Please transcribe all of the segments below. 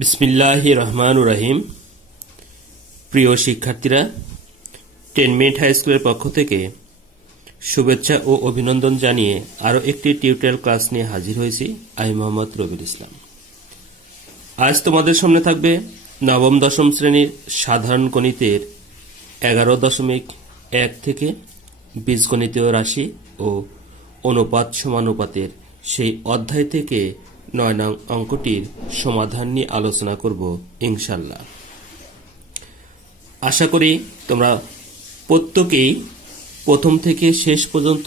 বিসমিল্লাহির রহমানুর রহিম। প্রিয় শিক্ষার্থীরা, 10 মিনিট হাই স্কুলের পক্ষ থেকে শুভেচ্ছা ও অভিনন্দন জানিয়ে আরও একটি টিউটোরিয়াল ক্লাস নিয়ে হাজির হয়েছি। আমি মোহাম্মদ রবিউল ইসলাম। আজ তোমাদের সামনে থাকবে নবম দশম শ্রেণীর সাধারণ গণিতের 11.1 থেকে বীজগণিতীয় রাশি ও অনুপাত সমানুপাতের সেই অধ্যায় থেকে 9 নং অঙ্কটির সমাধান নিয়ে আলোচনা করব ইনশাল্লাহ। আশা করি তোমরা প্রত্যেকেই প্রথম থেকে শেষ পর্যন্ত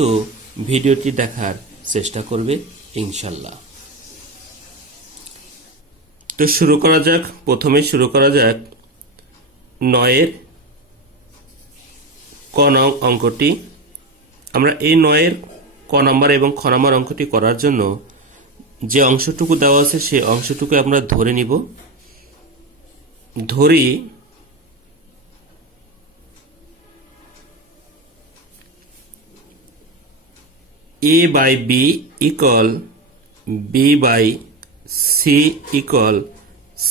ভিডিওটি দেখার চেষ্টা করবে ইনশাল্লাহ। তো প্রথমে শুরু করা যাক 9-এর ক নং অঙ্কটি। আমরা এই 9-এর ক নম্বর এবং খ নম্বর অঙ্কটি করার জন্য যে অংশটুকু দেওয়া আছে সেই অংশটুকু আমরা ধরে নিব। ধরি a by b equal b by c equal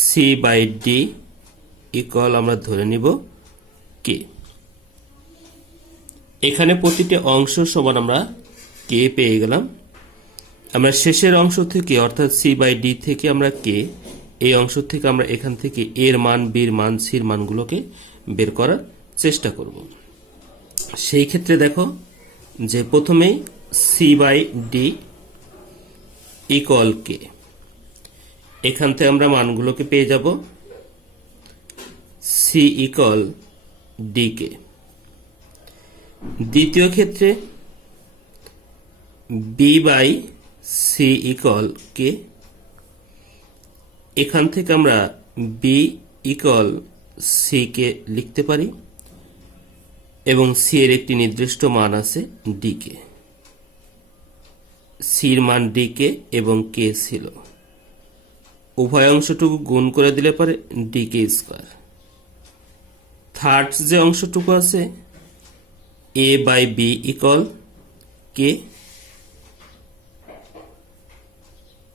c by d equal আমরা ধরে নিব k। এখানে প্রতিটি অংশ সমান আমরা k পেয়ে গেলাম। আমরা শেষের অংশ থেকে অর্থাৎ c by d থেকে আমরা k, এই অংশ থেকে আমরা এখান থেকে এর মান, বির মান, সির মানগুলোকে বের করার চেষ্টা করব। সেই ক্ষেত্রে দেখো যে প্রথমেই c by d equal k, এখান থেকে আমরা মানগুলোকে পেয়ে যাব c equal dk। দ্বিতীয় ক্ষেত্রে b by c equal k, এখান থেকে আমরা b equal c কে লিখতে পারি এবং c এর একটি নির্দিষ্ট মান আছে dk। c এর মান dk এবং k ছিল, উভয় অংশটুকু গুণ করে দিলে পারে dk স্কয়ার। থার্ড যে অংশটুকু আছে a by b equal k,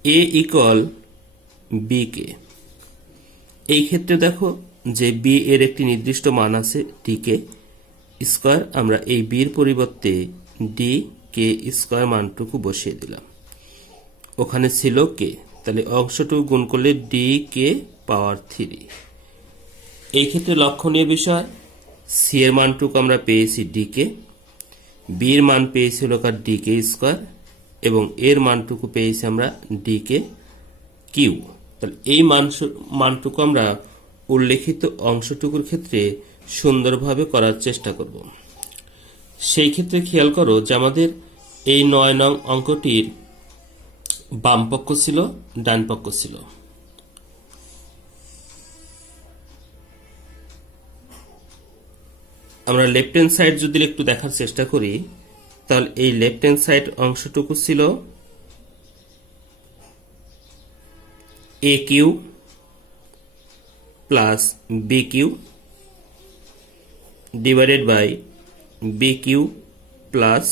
a equal bk। এই ক্ষেত্রে দেখো যে b এর একটি নির্দিষ্ট মান আছে dk স্কয়ার, আমরা এই b এর পরিবর্তে dk স্কয়ার মানটুকু বসিয়ে দিলাম। ওখানে ছিল k, তাহলে অংশটুকু গুণ করলে dk পাওয়ার 3। এই ক্ষেত্রে লক্ষণীয় বিষয়, c এর মানটুকু আমরা পেয়েছি dk, b এর মান পেয়েছিল dk স্কয়ার এবং এর মানটুকু পেয়েছি আমরা dk কিউ। তাহলে এই মানটুকু আমরা উল্লেখিত অংশটুকুর ক্ষেত্রে সুন্দরভাবে করার চেষ্টা করব। সেই ক্ষেত্রে খেয়াল করো যে আমাদের এই 9 নং অঙ্কটির বাম পক্ষ ছিল, ডান পক্ষ ছিল। আমরা লেফট হ্যান্ড সাইড যদি একটু দেখার চেষ্টা করি, তাহলে এই লেফট হ্যান্ড সাইড অংশটুকু ছিল A cube plus B cube divided by B cube plus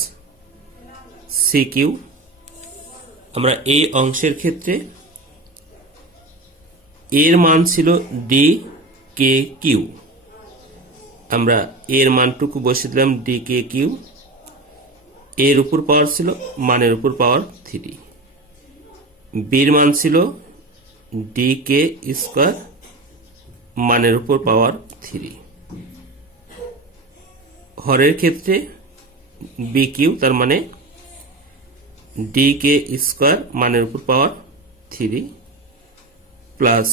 C cube. আমরা এই অংশের ক্ষেত্রে এর মান ছিল ডি কে কিউ, আমরা এর মানটুকু বসিয়ে দিলাম ডি কে কিউ। এর উপর পাওয়ার ছিল মানের উপর পাওয়ার 3, বির মান ছিল ডি কে স্কয়ার মানের উপর পাওয়ার 3। হরের ক্ষেত্রে বি কিউ, তার মানে ডি কে স্কয়ার মানের উপর পাওয়ার 3 প্লাস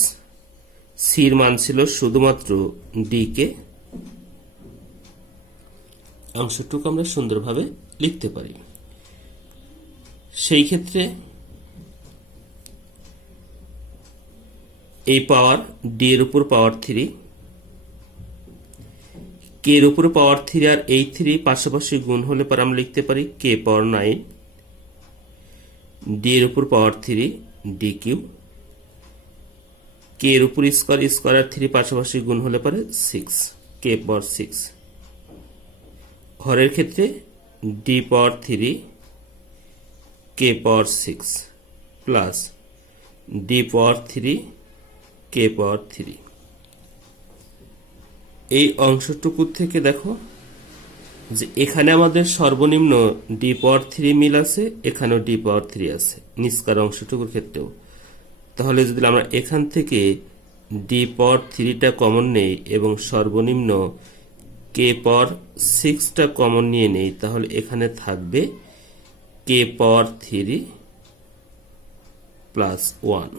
সির মান ছিল শুধুমাত্র ডি কে। অংশটুকু আমরা সুন্দরভাবে লিখতে পারি। সেই ক্ষেত্রে এই পাওয়ার ডি এর উপর পাওয়ার 3, কে এর উপর পাওয়ার 3 আর এই 3 পাশাপাশি গুণ হলে পরে আমরা লিখতে পারি কে পাওয়ার 9, ডি এর উপর পাওয়ার 3 ডি কিউ, কে এর উপর স্কয়ার, স্কয়ার আর 3 পাশাপাশি গুণ হলে পরে 6 কে পাওয়ার 6। হরের ক্ষেত্রে ডি পাওয়ার 3 কে পাওয়ার 6 প্লাস ডি পাওয়ার 3 কে পাওয়ার 3। এই অংশটুকু থেকে দেখো যে এখানে আমাদের সর্বনিম্ন ডি পাওয়ার 3 মিল আছে, এখানেও ডি পাওয়ার 3 আছে নিষ্কার অংশটুকুর ক্ষেত্রেও। তাহলে যদি আমরা এখান থেকে ডি পাওয়ার 3টা কমন নেই এবং সর্বনিম্ন কে পাওয়ার 6টা কমন নিয়ে নেই, তাহলে এখানে থাকবে কে পাওয়ার 3 প্লাস 1।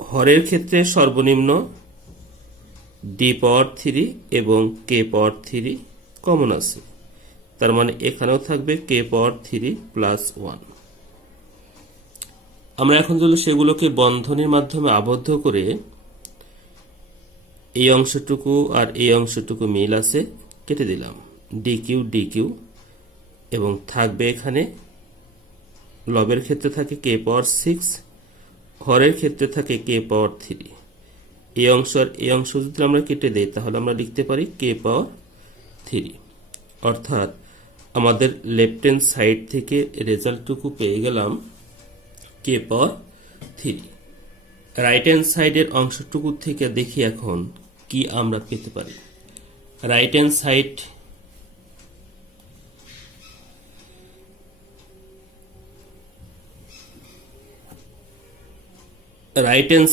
হরের ক্ষেত্রে সর্বনিম্ন ডি পাওয়ার 3 এবং কে পাওয়ার 3 কমন আছে, তার মানে এখানেও থাকবে কে পাওয়ার 3 প্লাস 1। আমরা এখন যদি সেগুলোকে বন্ধনীর মাধ্যমে আবদ্ধ করে এই অংশটুকু আর এই অংশটুকু মিল আছে কেটে দিলাম, ডি কিউ এবং থাকবে এখানে লবের ক্ষেত্রে থাকে কে পাওয়ার 6, হরের ক্ষেত্রে থাকে কে পাওয়ার 3। এই অংশ আর এই অংশ যদি আমরা কেটে দেই তাহলে আমরা লিখতে পারি কে পাওয়ার 3। অর্থাৎ আমাদের লেফট হ্যান্ড সাইড থেকে রেজাল্টটুকু পেয়ে গেলাম কে পাওয়ার 3। রাইট হ্যান্ড সাইডের অংশটুকু থেকে দেখি এখন কি আমরা পেতে পারি। রাইট হ্যান্ড সাইড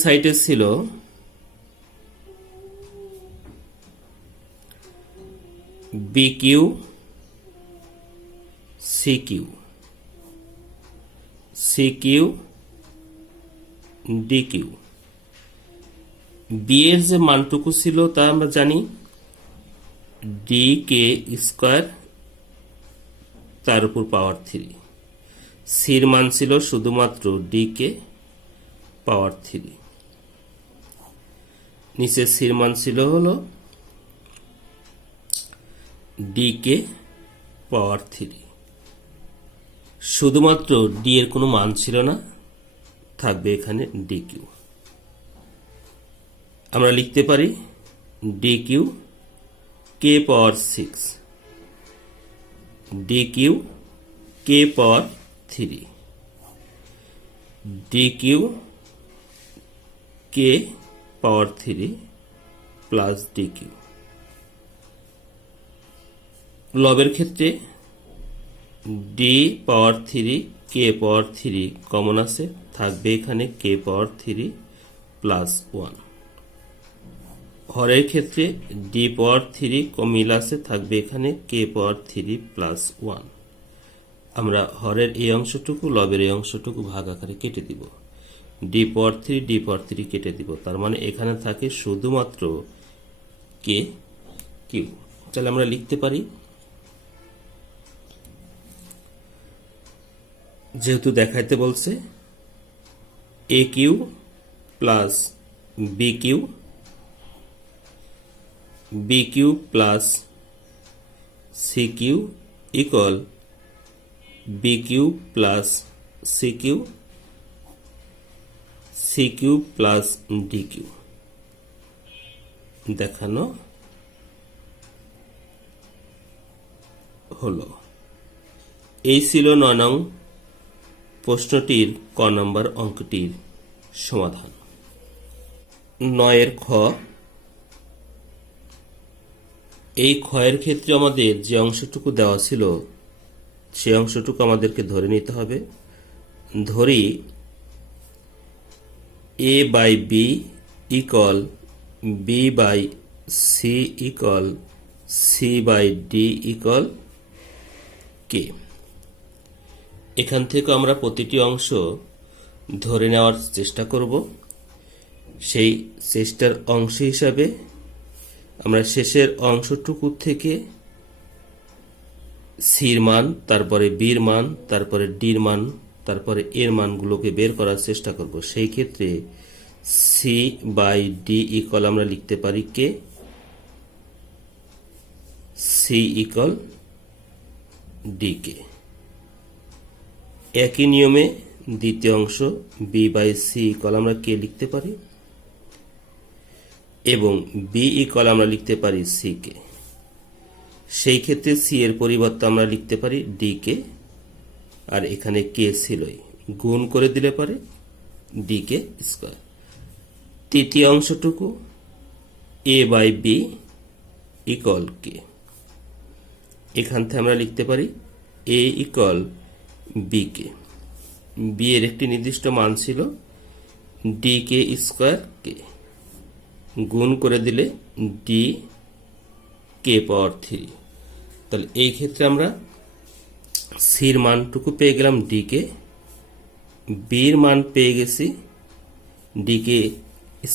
সাইডে ছিল B Q C Q D Q. B এর যে মানটুকু ছিল তা আমরা জানি ডি কে স্কোয়ার তার উপর পাওয়ার 3। সির মান ছিল শুধুমাত্র ডি কে পাওয়ার 3। নিচে সির মান ছিল হলো ডি কে পাওয়ার 3। শুধুমাত্র ডি এর কোনো মান ছিল না, থাকবে এখানে ডি কিউ। আমরা লিখতে পারি ডি কিউ কে পাওয়ার 6, ডি কিউ কে পাওয়ার 3, ডি কিউ কে পাওয়ার 3 প্লাস ডি কিউ। লবের ক্ষেত্রে ডি পাওয়ার 3 কে পাওয়ার 3 কমন আছে, থাকবে এখানে কে পাওয়ার 3 প্লাস 1। হরের ক্ষেত্রে ডি পাওয়ার 3 মিল আছে, থাকবে এখানে কে পাওয়ার 3 প্লাস 1। আমরা হরের এই অংশটুকু লবের এই অংশটুকু ভাগ আকারে কেটে দিব, ডি পাওয়ার 3 কেটে দিব, তার মানে এখানে থাকে শুধুমাত্র কে কিউ। তাহলে আমরা লিখতে পারি যেহেতু দেখাইতে বলছে A cube plus B cube plus C cube equal B cube plus C cube plus D cube দেখানো হলো। এই ছিল 9 নং প্রশ্নটির ক নম্বর অঙ্কটির সমাধান। 9 খ। এই ক্ষয়ের ক্ষেত্রে আমাদের যে অংশটুকু দেওয়া ছিল সেই অংশটুকু আমাদেরকে ধরে নিতে হবে। ধরি A by B equal B by C equal C by D equal K. এখান থেকে আমরা প্রতিটি অংশ ধরে নেওয়ার চেষ্টা করব। সেই চেষ্টার অংশ হিসাবে আমরা শেষের অংশটুকু থেকে সির মান, তারপরে বির মান, তারপরে ডির মান, তারপরে এর মানগুলোকে বের করার চেষ্টা করব। সেই ক্ষেত্রে সি বাই ডি ইকুয়াল আমরা লিখতে পারি কে, সি ইকুয়াল ডি কে। একই নিয়মে দ্বিতীয় অংশ বি বাই সি ইকুয়াল আমরা কে লিখতে পারি এবং বি ইকুয়াল আমরা লিখতে পারি সি কে। সেই ক্ষেত্রে সি এর পরিবর্তে আমরা লিখতে পারি ডি কে, আর এখানে কে ছিলই, গুণ করে দিলে পারে ডি কে স্কোয়ার। তৃতীয় অংশটুকু এ বাই বি ইকুয়াল কে। এখান থেকে আমরা লিখতে পারি এ ইকুয়াল বি কে। বি এর একটি নির্দিষ্ট মান ছিল ডি কে স্কোয়ার কে, গুণ করে দিলে ডি কে পাওয়ার 3। তাহলে এই ক্ষেত্রে আমরা সির মানটুকু পেয়ে গেলাম ডি কে, বির মান পেয়ে গেছি ডি কে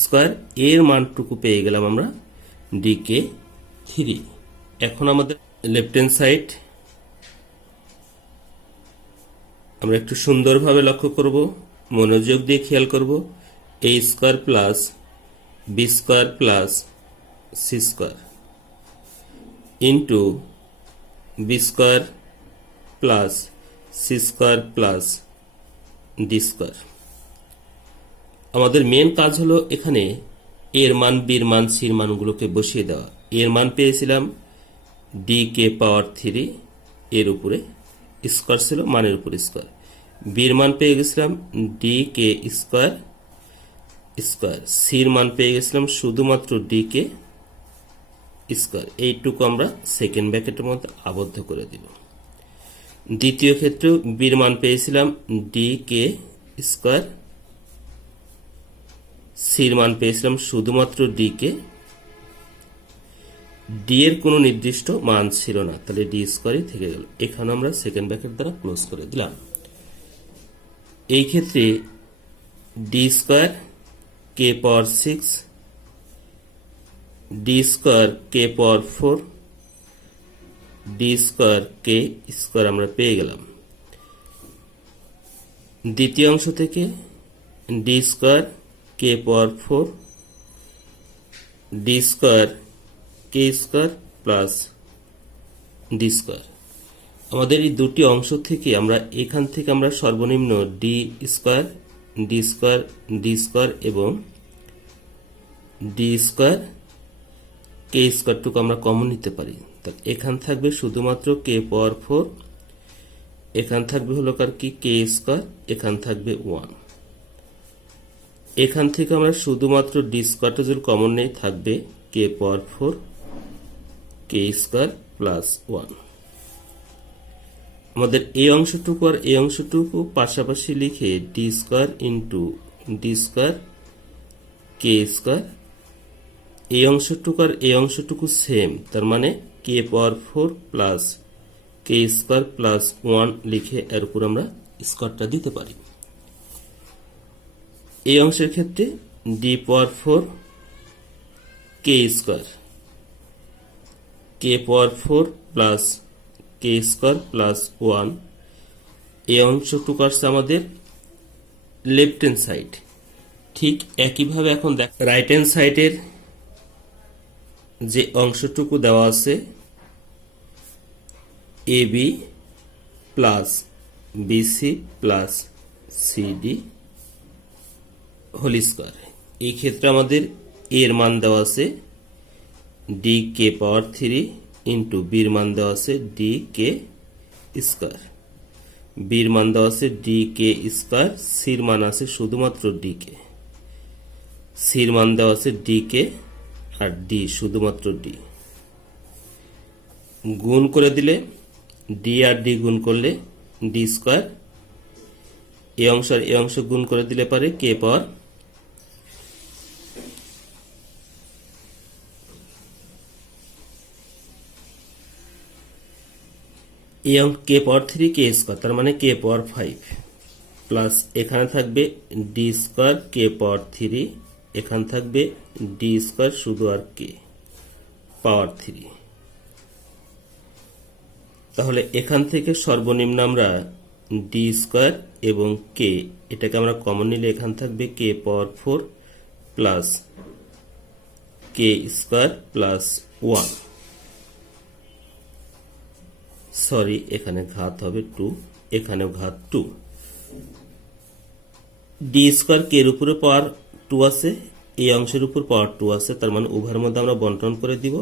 স্কোয়ার, এর মানটুকু পেয়ে গেলাম আমরা ডি কে 3। এখন আমাদের লেফট হ্যান্ড সাইড আমরা একটু সুন্দরভাবে লক্ষ্য করব, মনোযোগ দিয়ে খেয়াল করব। A square plus B square plus C square into B square plus C square plus D square. আমাদের মেন কাজ হলো এখানে এর মান, বির মান, সির মানগুলোকে বসিয়ে দেওয়া। এর মান পেয়েছিলাম ডি কে পাওয়ার 3, এর উপরে স্কোয়ার ছিল, মানের উপর স্কোয়ার। বির মান পেয়ে গেছিলাম ডি কে স্কোয়ার স্কোয়ার, সির মান পেয়ে গেছিলাম শুধুমাত্র ডি কে স্কোয়ার। এইটুকু আমরা সেকেন্ড ব্র্যাকেটের মধ্যে আবদ্ধ করে দিব। দ্বিতীয় ক্ষেত্রেও বির মান পেয়েছিলাম ডি কে স্কোয়ার, সির মান পেয়েছিলাম শুধুমাত্র ডি কে। ডি এর কোনো নির্দিষ্ট মান ছিল না, তাহলে ডি স্কোয়ারই থেকে গেল। এখানে আমরা সেকেন্ড ব্র্যাকেট দ্বারা ক্লোজ করে দিলাম। এই ক্ষেত্রে ডি স্কোয়ার কে পাওয়ার 6, ডি স্কোয়ার কে power 4, D square K square আমরা পেয়ে গেলাম। দ্বিতীয় অংশ থেকে ডি স্কোয়ার কে power 4, D square K square plus D square. আমাদের এই দুটি অংশ থেকে আমরা এখান থেকে আমরা সর্বনিম্ন D square, D square, D square এবং ডি স্কোয়ার কে স্কোয়ারটুকু আমরা কমন নিতে পারি। তা এখান থাকবে শুধুমাত্র কে পাওয়ার 4, এখান থাকবে হলো কার কি কে স্কোয়ার, এখান থাকবে 1। এখান থেকে আমরা শুধুমাত্র ডি স্কোয়ারটা যদি কমন নেই, থাকবে কে পাওয়ার 4 কে স্কোয়ার প্লাস 1। আমাদের এই অংশটুকু আর এই অংশটুকু পাশাপাশি লিখে D square into D square K square, এই অংশটুকু আর এই অংশটুকু সেম, তার মানে K power 4 plus K square plus 1 লিখে এর উপর আমরা স্কোয়ারটা দিতে পারি। এই অংশের ক্ষেত্রে ডি পাওয়ার 4 কে স্কোয়ার, কে power 4 plus K square plus 1। এই অংশটুকু আসছে আমাদের লেফট হ্যান্ড সাইড। ঠিক একইভাবে এখন দেখ রাইট হ্যান্ড সাইডের যে অংশটুকু দেওয়া আছে A B plus BC plus CD whole square, এই ক্ষেত্রে আমাদের এর মান দেওয়া আছে ডি কে পাওয়ার 3 ইন্টু বির মান দেওয়া আছে ডি কে স্কোয়ার, বির মান দেওয়া আছে ডি কে স্কোয়ার, সির মান আছে শুধুমাত্র ডি কে, সির মান দেওয়া আছে ডি কে আর ডি শুধুমাত্র ডি। গুণ করে দিলে ডি আর ডি গুণ করলে ডি স্কোয়ার, এই অংশ আর এই অংশ গুণ করে দিলে পারে কে পাওয়ার কে পাওয়ার 3 কে স্কোয়ার, তার মানে কে পাওয়ার 5 প্লাস এখানে থাকবে ডি স্কোয়ার কে পাওয়ার 3, এখানে থাকবে ডি স্কোয়ার শুধু আর কে পাওয়ার 3। তাহলে এখান থেকে সর্বনিম্ন আমরা ডি স্কোয়ার এবং কে এটাকে আমরা কমন নিলে এখান থাকবে কে power 4 plus K square plus 1। Sorry, এখানে ঘাত হবে 2, এখানেও ঘাত 2। ডি স্কোয়ার কে এর উপরে পাওয়ার 2 আছে, এই অংশের উপর পাওয়ার 2 আছে, তার মানে উভয়ের মধ্যে আমরা বন্টন করে দিব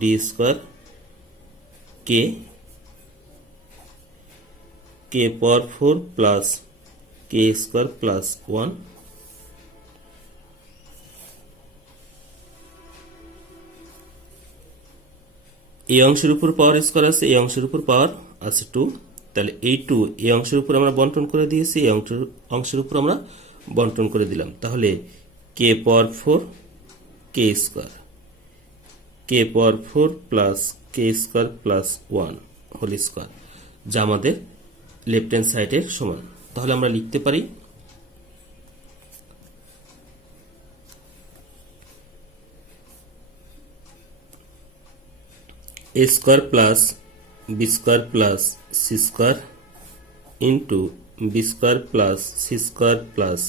ডি স্কোয়ার কে কে power 4 plus K square plus 1 এই অংশের উপর পাওয়ার স্কোয়ার আছে, এই অংশের উপর পাওয়ার আছে 2, তাহলে এই 2 এই অংশের উপর আমরা বন্টন করে দিয়েছি, এই অংশের উপর আমরা বন্টন করে দিলাম। তাহলে কে পাওয়ার 4 কে স্কোয়ার, কে power 4 plus K square plus 1 whole square, যা আমাদের লেফট হ্যান্ড সাইডের সমান। তাহলে আমরা লিখতে পারি a square plus b square plus c square into b square plus c square plus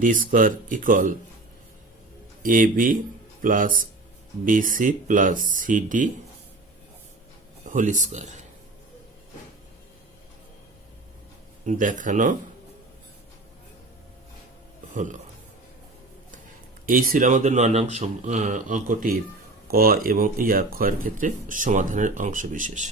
d square equal ab plus bc plus cd whole square দেখানো হলো। এই ছিল আমাদের 9 নং অঙ্কটির ক এবং খ এর ক্ষেত্রে সমাধানের অংশ বিশেষ।